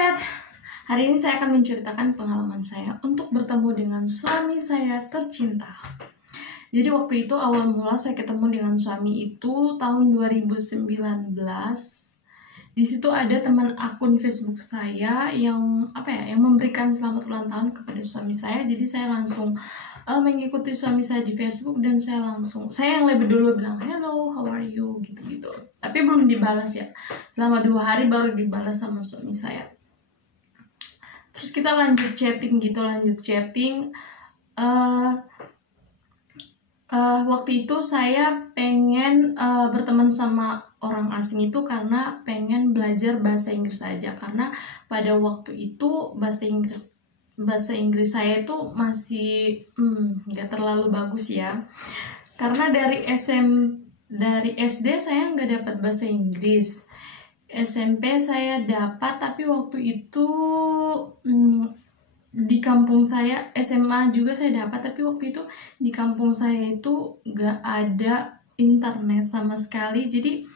Alright, hari ini saya akan menceritakan pengalaman saya untuk bertemu dengan suami saya tercinta. Jadi waktu itu awal mula saya ketemu dengan suami itu tahun 2019. Di situ ada teman akun Facebook saya yang yang memberikan selamat ulang tahun kepada suami saya. Jadi saya langsung mengikuti suami saya di Facebook dan saya yang lebih dulu bilang hello, how are you gitu-gitu. Tapi belum dibalas ya. Selama 2 hari baru dibalas sama suami saya. Terus kita lanjut chatting. Waktu itu saya pengen berteman sama orang asing itu karena pengen belajar bahasa Inggris aja, karena pada waktu itu bahasa Inggris saya itu masih nggak terlalu bagus ya, karena dari SD saya nggak dapat bahasa Inggris. SMP saya dapat, tapi waktu itu di kampung saya, SMA juga saya dapat, tapi waktu itu di kampung saya itu gak ada internet sama sekali. Jadi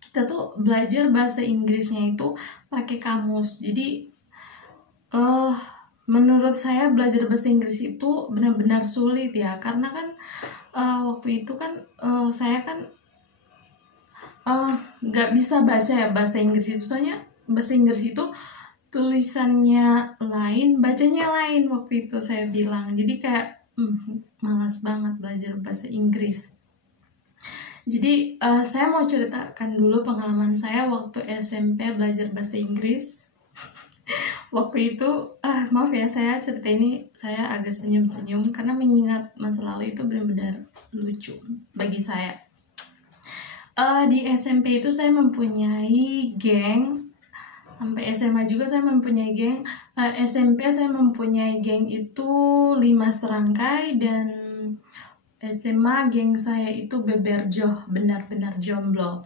kita tuh belajar bahasa Inggrisnya itu pakai kamus. Jadi menurut saya belajar bahasa Inggris itu benar-benar sulit ya, karena kan waktu itu kan saya kan gak bisa baca ya bahasa Inggris itu, soalnya bahasa Inggris itu tulisannya lain, bacanya lain waktu itu saya bilang. Jadi kayak malas banget belajar bahasa Inggris. Jadi saya mau ceritakan dulu pengalaman saya waktu SMP belajar bahasa Inggris. Waktu itu maaf ya, saya cerita ini saya agak senyum-senyum karena mengingat masa lalu itu benar-benar lucu bagi saya. Di SMP itu saya mempunyai geng. Sampai SMA juga saya mempunyai geng. SMP saya mempunyai geng itu 5 serangkai, dan SMA geng saya itu beberjoh, benar-benar jomblo.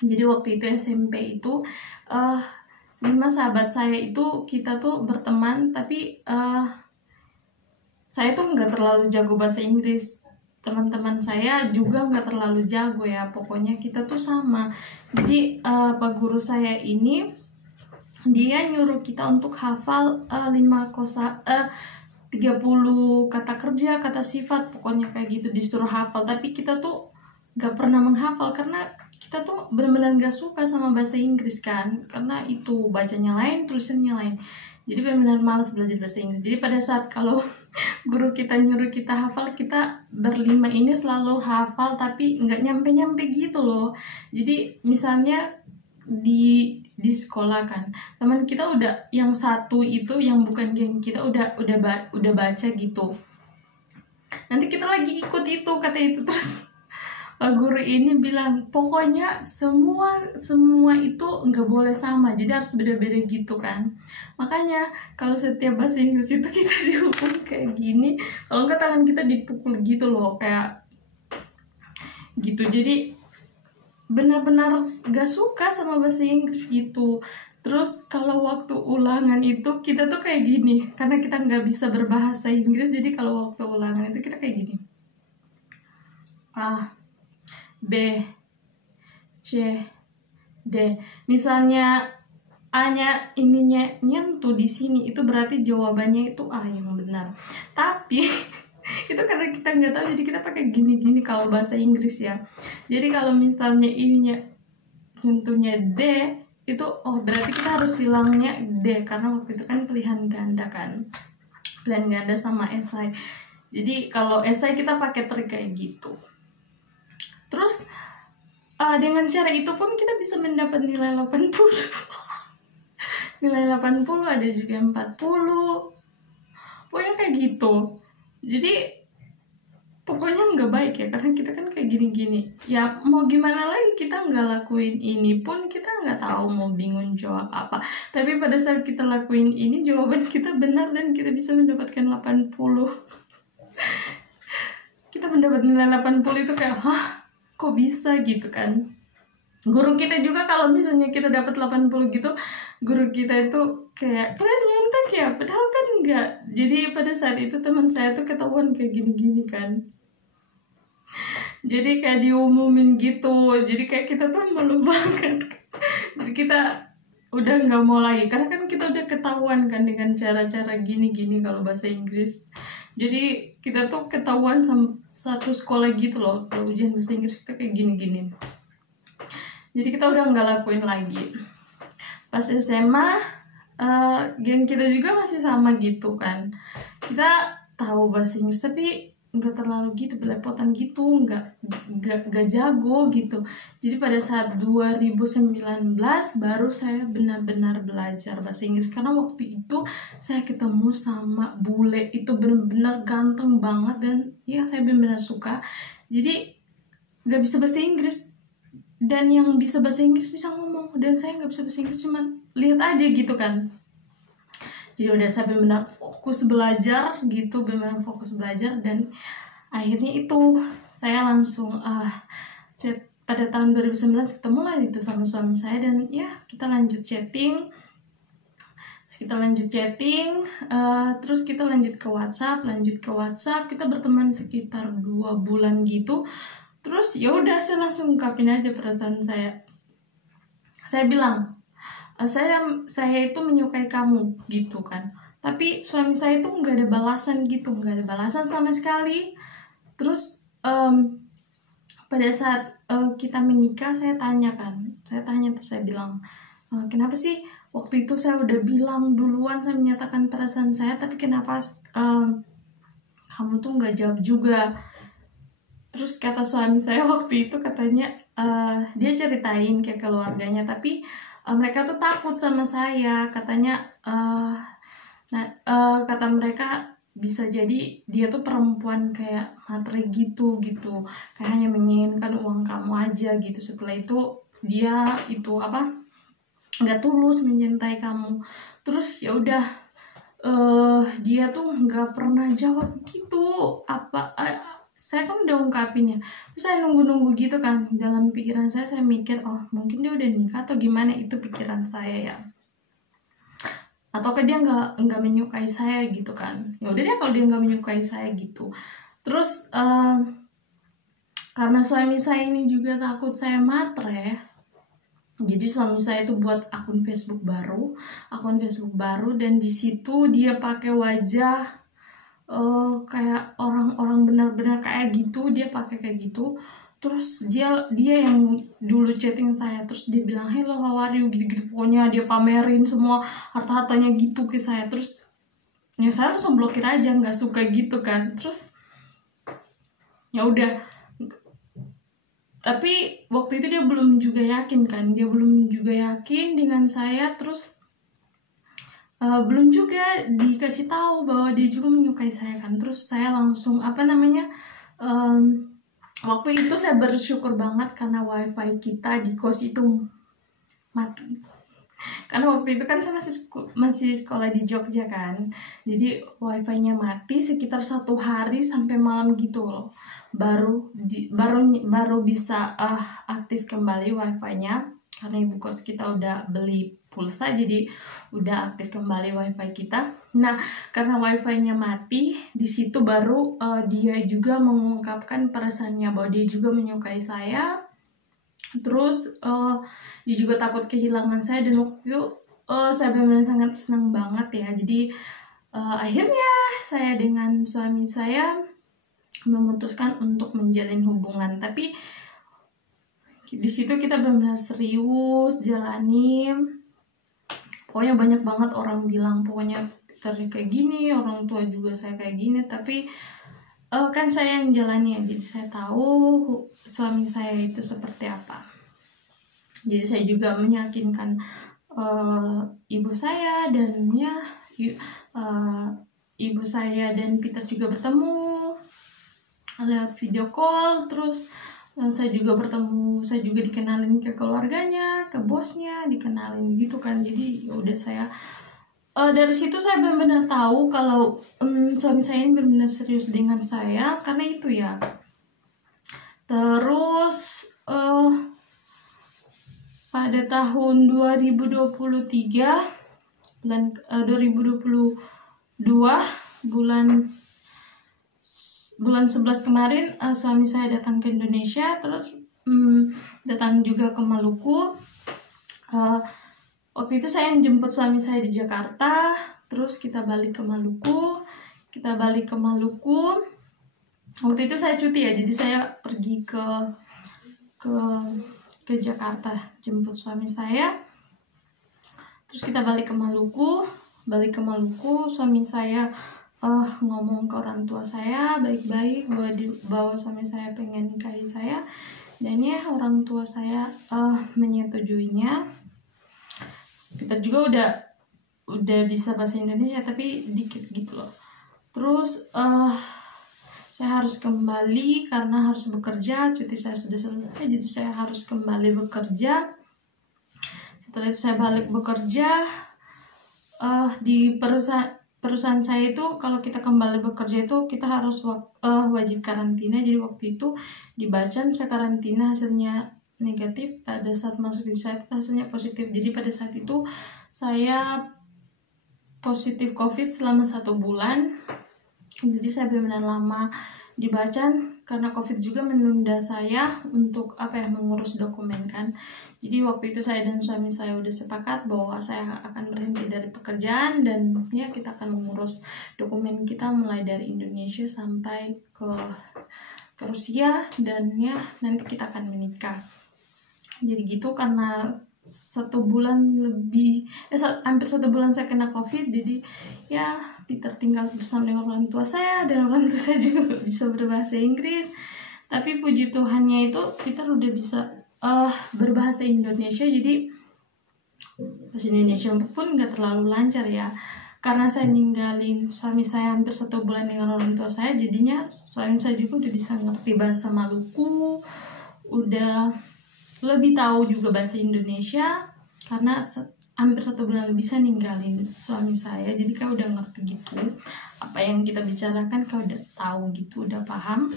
Jadi waktu itu SMP itu 5 sahabat saya itu kita tuh berteman, tapi saya tuh nggak terlalu jago bahasa Inggris. Teman-teman saya juga nggak terlalu jago ya, pokoknya kita tuh sama. Jadi Pak guru saya ini dia nyuruh kita untuk hafal 30 kata kerja, kata sifat, pokoknya kayak gitu disuruh hafal. Tapi kita tuh gak pernah menghafal karena kita tuh benar-benar gak suka sama bahasa Inggris kan, karena itu bacanya lain, tulisannya lain. Jadi benar-benar malas belajar bahasa Inggris. Jadi pada saat kalau guru kita nyuruh kita hafal, kita berlima ini selalu hafal tapi nggak nyampe-nyampe gitu loh. Jadi misalnya di sekolah kan, teman kita udah yang satu itu yang bukan geng kita udah baca gitu, nanti kita lagi ikut itu kata itu. Terus Pak guru ini bilang pokoknya semua itu nggak boleh sama, jadi harus beda-beda gitu kan. Makanya kalau setiap bahasa Inggris itu kita dihukum kayak gini, kalau nggak tangan kita dipukul gitu loh, kayak gitu. Jadi benar-benar gak suka sama bahasa Inggris gitu. Terus kalau waktu ulangan itu kita tuh kayak gini, karena kita nggak bisa berbahasa Inggris. Jadi kalau waktu ulangan itu kita kayak gini, A, B, C, D. Misalnya A-nya ininya nyentuh di sini, itu berarti jawabannya itu A yang benar. Tapi itu karena kita nggak tahu, jadi kita pakai gini-gini kalau bahasa Inggris ya. Jadi kalau misalnya ininya nyentuhnya D, itu berarti kita harus hilangnya D, karena waktu itu kan pilihan ganda sama esai. Jadi kalau esai kita pakai trik kayak gitu. Terus dengan cara itu pun kita bisa mendapat nilai 80. Nilai 80, ada juga 40. Pokoknya kayak gitu. Jadi pokoknya nggak baik ya, karena kita kan kayak gini-gini ya, mau gimana lagi, kita nggak lakuin ini pun kita nggak tahu, mau bingung jawab apa. Tapi pada saat kita lakuin ini, jawaban kita benar dan kita bisa mendapatkan 80. Kita mendapat nilai 80 itu kayak kok bisa gitu kan. Guru kita juga kalau misalnya kita dapat 80 gitu, guru kita itu kayak kalian nyontek ya, padahal kan enggak. Jadi pada saat itu teman saya tuh ketahuan kayak gini-gini kan. Jadi kayak diumumin gitu. Jadi kayak kita tuh malu banget. Jadi kita udah nggak mau lagi, karena kan kita udah ketahuan kan dengan cara-cara gini-gini kalau bahasa Inggris. Jadi kita tuh ketahuan sama satu sekolah gitu loh, kalau ujian bahasa Inggris kita kayak gini-gini. Jadi kita udah nggak lakuin lagi. Pas SMA, geng kita juga masih sama gitu kan. Kita tahu bahasa Inggris tapi nggak terlalu gitu, belepotan gitu, nggak jago gitu. Jadi pada saat 2019 baru saya benar-benar belajar bahasa Inggris, karena waktu itu saya ketemu sama bule itu benar-benar ganteng banget dan ya saya benar-benar suka. Jadi nggak bisa bahasa Inggris, dan yang bisa bahasa Inggris bisa ngomong, dan saya nggak bisa bahasa Inggris, cuman lihat aja gitu kan. Jadi udah saya benar-benar fokus belajar gitu, benar-benar fokus belajar, dan akhirnya itu saya langsung chat pada tahun 2019 ketemu lah itu sama suami saya, dan ya kita lanjut chatting. Terus kita lanjut ke WhatsApp, kita berteman sekitar 2 bulan gitu. Terus ya udah saya langsung ungkapin aja perasaan saya. Saya bilang, saya itu menyukai kamu gitu kan. Tapi suami saya itu nggak ada balasan gitu, nggak ada balasan sama sekali. Terus pada saat kita menikah, saya tanya, terus saya bilang, kenapa sih waktu itu saya udah bilang duluan, saya menyatakan perasaan saya, tapi kenapa kamu tuh nggak jawab juga? Terus kata suami saya waktu itu, katanya dia ceritain ke keluarganya, tapi mereka tuh takut sama saya, katanya kata mereka bisa jadi dia tuh perempuan kayak matre gitu, kayak hanya menginginkan uang kamu aja gitu. Setelah itu dia itu nggak tulus mencintai kamu. Terus ya udah, dia tuh nggak pernah jawab gitu saya kan udah ungkapinnya. Terus saya nunggu gitu kan, dalam pikiran saya mikir, oh mungkin dia udah nikah atau gimana, itu pikiran saya ya, ataukah dia nggak menyukai saya gitu kan. Ya udah deh kalau dia nggak menyukai saya gitu. Terus karena suami saya ini juga takut saya matre, jadi suami saya itu buat akun Facebook baru, dan di situ dia pakai wajah kayak orang-orang benar-benar kayak gitu, dia pakai kayak gitu. Terus dia yang dulu chatting saya, terus dia bilang hello how are you gitu, pokoknya dia pamerin semua harta-hartanya gitu ke saya. Terus ya saya langsung blokir aja, nggak suka gitu kan. Terus ya udah, tapi waktu itu dia belum juga yakin dengan saya. Terus belum juga dikasih tahu bahwa dia juga menyukai saya kan. Terus saya langsung waktu itu saya bersyukur banget karena wifi kita di kos itu mati. Karena waktu itu kan saya masih sekolah di Jogja kan, jadi wifi-nya mati sekitar 1 hari sampai malam gitu loh, baru bisa aktif kembali wifi-nya, karena ibu kos kita udah beli pulsa, jadi udah aktif kembali wifi kita. Nah, karena wifi-nya mati, di situ baru dia juga mengungkapkan perasaannya bahwa dia juga menyukai saya. Terus dia juga takut kehilangan saya, dan waktu itu saya benar-benar sangat senang banget ya. Jadi akhirnya saya dengan suami saya memutuskan untuk menjalin hubungan, tapi di situ kita benar-benar serius jalanin. Pokoknya banyak banget orang bilang pokoknya Peter kayak gini, orang tua juga saya kayak gini, tapi kan saya yang jalani ya, jadi saya tahu suami saya itu seperti apa. Jadi saya juga meyakinkan ibu saya, dan ya ibu saya dan Peter juga bertemu lewat video call. Terus saya juga dikenalin ke keluarganya, ke bosnya, dikenalin gitu kan. Jadi udah saya dari situ saya benar-benar tahu kalau suami saya ini benar-benar serius dengan saya, karena itu ya. Terus pada tahun 2023 bulan 11 kemarin suami saya datang ke Indonesia, terus datang juga ke Maluku. Waktu itu saya yang jemput suami saya di Jakarta, terus kita balik ke Maluku. Waktu itu saya cuti ya, jadi saya pergi ke Jakarta jemput suami saya. Terus kita balik ke Maluku. Suami saya ngomong ke orang tua saya baik-baik bahwa suami saya pengen nikahi saya, dan ya orang tua saya menyetujuinya. Kita juga udah bisa bahasa Indonesia tapi dikit gitu loh. Terus saya harus kembali karena harus bekerja, cuti saya sudah selesai, jadi saya harus kembali bekerja. Setelah itu saya balik bekerja di perusahaan saya itu. Kalau kita kembali bekerja itu kita harus wajib karantina. Jadi waktu itu di Bacan saya karantina, hasilnya negatif. Pada saat masuk di site hasilnya positif. Jadi pada saat itu saya positif COVID selama 1 bulan. Jadi saya benar-benar lama di Bacan karena COVID juga menunda saya untuk mengurus dokumen kan. Jadi waktu itu saya dan suami saya udah sepakat bahwa saya akan berhenti dari pekerjaan, dan ya kita akan mengurus dokumen kita mulai dari Indonesia sampai ke Rusia, dan ya nanti kita akan menikah. Jadi gitu, karena 1 bulan lebih hampir 1 bulan saya kena COVID, jadi ya Peter tinggal bersama dengan orang tua saya, dan orang tua saya juga gak bisa berbahasa Inggris. Tapi puji Tuhannya itu Peter udah bisa berbahasa Indonesia, jadi bahasa Indonesia pun gak terlalu lancar ya. Karena saya ninggalin suami saya hampir 1 bulan dengan orang tua saya, jadinya suami saya juga udah bisa ngerti bahasa Maluku, udah lebih tahu juga bahasa Indonesia, karena hampir 1 bulan lebih saya ninggalin suami saya. Jadi kau udah ngerti gitu apa yang kita bicarakan, kau udah tahu gitu, udah paham.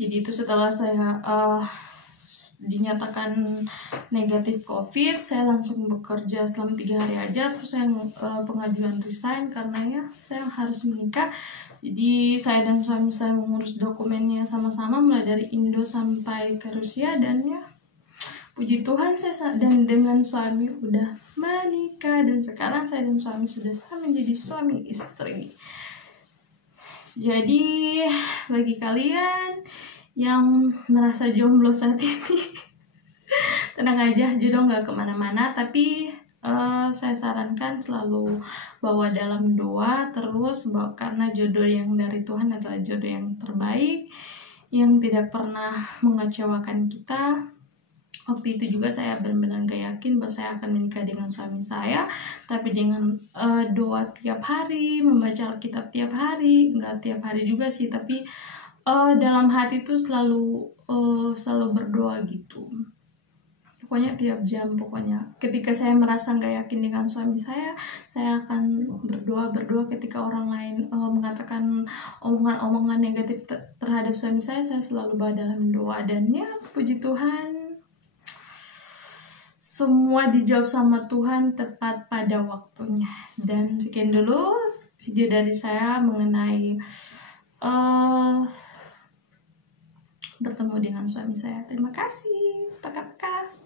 Jadi itu setelah saya dinyatakan negatif COVID, saya langsung bekerja selama 3 hari aja. Terus saya pengajuan resign karena ya saya harus menikah. Jadi saya dan suami saya mengurus dokumennya sama-sama mulai dari Indo sampai ke Rusia, dan ya puji Tuhan saya dan dengan suami udah menikah, dan sekarang saya dan suami sudah sah menjadi suami istri. Jadi bagi kalian yang merasa jomblo saat ini, tenang aja, jodoh gak kemana-mana. Tapi saya sarankan selalu bawa dalam doa terus, karena jodoh yang dari Tuhan adalah jodoh yang terbaik, yang tidak pernah mengecewakan kita. Waktu itu juga saya benar-benar gak yakin bahwa saya akan menikah dengan suami saya, tapi dengan doa tiap hari, membaca Alkitab tiap hari, nggak tiap hari juga sih, tapi dalam hati itu selalu berdoa gitu. Pokoknya tiap jam, pokoknya ketika saya merasa nggak yakin dengan suami saya akan berdoa. Ketika orang lain mengatakan omongan negatif terhadap suami saya selalu bawa dalam doa, dan ya puji Tuhan, semua dijawab sama Tuhan tepat pada waktunya. Dan sekian dulu video dari saya mengenai bertemu dengan suami saya. Terima kasih. Pakai-pakai.